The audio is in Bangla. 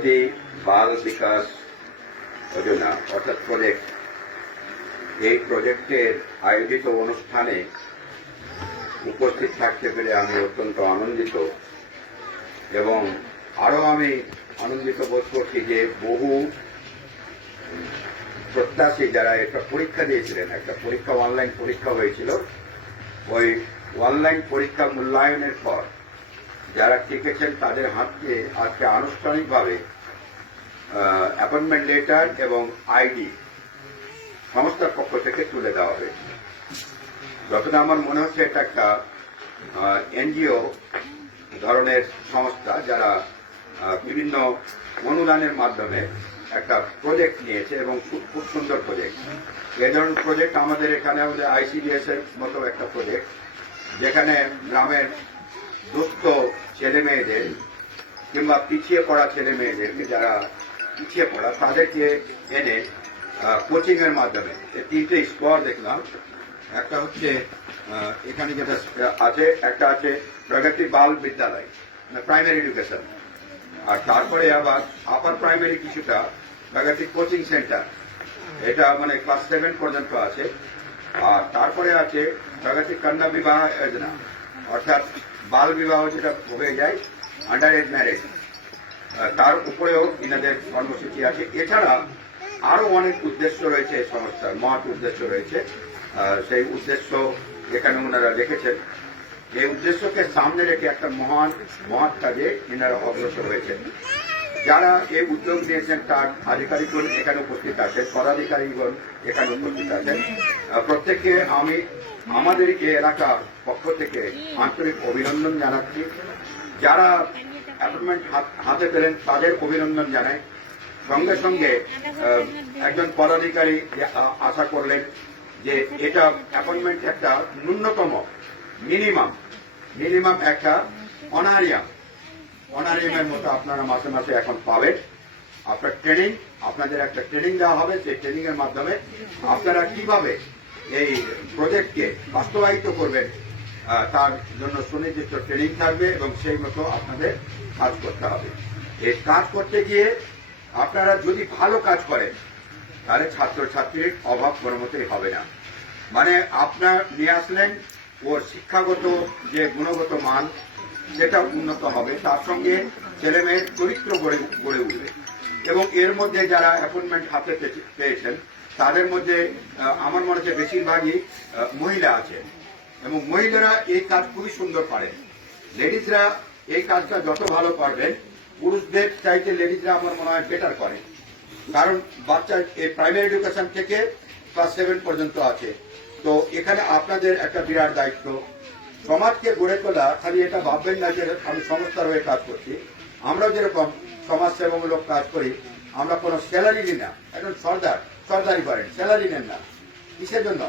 মোদি বাল বিকাশ যোজনা অর্থাৎ প্রজেক্ট, এই প্রজেক্টের আয়োজিত অনুষ্ঠানে উপস্থিত থাকতে পেরে আমি অত্যন্ত আনন্দিত এবং আরও আমি আনন্দিত বোধ করছি যে বহু প্রত্যাশী যারা একটা পরীক্ষা দিয়েছিলেন, একটা পরীক্ষা অনলাইন পরীক্ষা হয়েছিল, ওই অনলাইন পরীক্ষা মূল্যায়নের পর যারা টিকেছেন তাদের হাতে আজকে আনুষ্ঠানিকভাবে অ্যাপয়েন্টমেন্ট লেটার এবং আইডি সংস্থার পক্ষ থেকে তুলে দেওয়া হয়েছে। যতটা আমার মনে হচ্ছে এটা একটা এনজিও ধরনের সংস্থা যারা বিভিন্ন অনুদানের মাধ্যমে একটা প্রজেক্ট নিয়েছে এবং খুব সুন্দর প্রজেক্ট। এই ধরনের প্রজেক্ট আমাদের এখানে আমাদের আইসিডিএস এর মতো একটা প্রজেক্ট, যেখানে গ্রামের দুস্থ ছেলে মেয়েদের কিংবা পিছিয়ে পড়া ছেলে মেয়েদেরকে, যারা পিছিয়ে পড়া তাদেরকে এনে কোচিং এর মাধ্যমে তিনটে স্তর দেখলাম। একটা হচ্ছে এখানে যেটা আছে, একটা আছে প্রগতি বাল বিদ্যালয়, প্রাইমারি এডুকেশন, আর তারপরে আবার আপার প্রাইমারি কিছুটা প্রগতি কোচিং সেন্টার, এটা মানে ক্লাস 7 পর্যন্ত আছে। আর তারপরে আছে প্রগতি কন্যা বিবাহ যোজনা, অর্থাৎ বাল বিবাহ যেটা হয়ে যায়, আন্ডার এজ ম্যারেজ, তার উপরেও ইনাদের কর্মসূচি আছে। এছাড়া আরো অনেক উদ্দেশ্য রয়েছে এই সংস্থার, মহৎ উদ্দেশ্য রয়েছে। সেই উদ্দেশ্য এখানে ওনারা লিখেছেন। এই উদ্দেশ্যকে সামনে রেখে একটা মহৎ কাজে এনারা অগ্রসর হয়েছেন। যারা এই উদ্যোগ নিয়েছেন তার আধিকারিকগণ এখানে উপস্থিত আছেন, পদাধিকারীগণ এখানে উপস্থিত আছেন। প্রত্যেককে আমি আমাদের এই এলাকার পক্ষ থেকে আন্তরিক অভিনন্দন জানাচ্ছি। যারা অ্যাপয়েন্টমেন্ট হাতে পেলেন তাদের অভিনন্দন জানাই। সঙ্গে সঙ্গে একজন পদাধিকারী আশা করলেন যে এটা অ্যাপয়েন্টমেন্ট একটা ন্যূনতম মিনিমাম একটা অনারিয়ামের মতো আপনারা মাসে মাসে এখন পাবেন। আপনার আপনাদের একটা ট্রেনিং দেওয়া হবে। সেই ট্রেনিং এর মাধ্যমে আপনারা কিভাবে এই প্রজেক্টকে বাস্তবায়িত করবেন তার জন্য সুনির্দিষ্ট ট্রেনিং থাকবে এবং সেই মতো আপনাদের কাজ করতে হবে। এই কাজ করতে গিয়ে আপনারা যদি ভালো কাজ করেন তাহলে ছাত্রছাত্রীর অভাব কোনো মতেই হবে না। মানে আপনার নিয়ে আসলেন, ওর শিক্ষাগত যে গুণগত মান সেটা উন্নত হবে, তার সঙ্গে ছেলে মেয়ের চরিত্র গড়ে উঠবে। এবং এর মধ্যে যারা অ্যাপয়েন্টমেন্ট হাতে পেয়েছেন তাদের মধ্যে আমার মনে হচ্ছে বেশিরভাগই মহিলা আছে এবং মহিলারা এই কাজ খুবই সুন্দর পারেন। লেডিজরা এই কাজটা যত ভালো পারবেন, পুরুষদের চাইতে লেডিজরা আমার মনে হয় বেটার করে। কারণ বাচ্চা এই প্রাইমারি এডুকেশন থেকে ক্লাস 7 পর্যন্ত আছে। তো এখানে আপনাদের একটা বিরাট দায়িত্ব। সমাজকে গড়ে তোলা, খালি এটা ভাববেন না যে আমি সংস্থার হয়ে কাজ করছি। আমরাও যেরকম সমাজ সেবামূলক কাজ করি, আমরা কোনো স্যালারি নিই না। একজন সর্দারি করেন, স্যালারি নেন না। কিসের জন্য?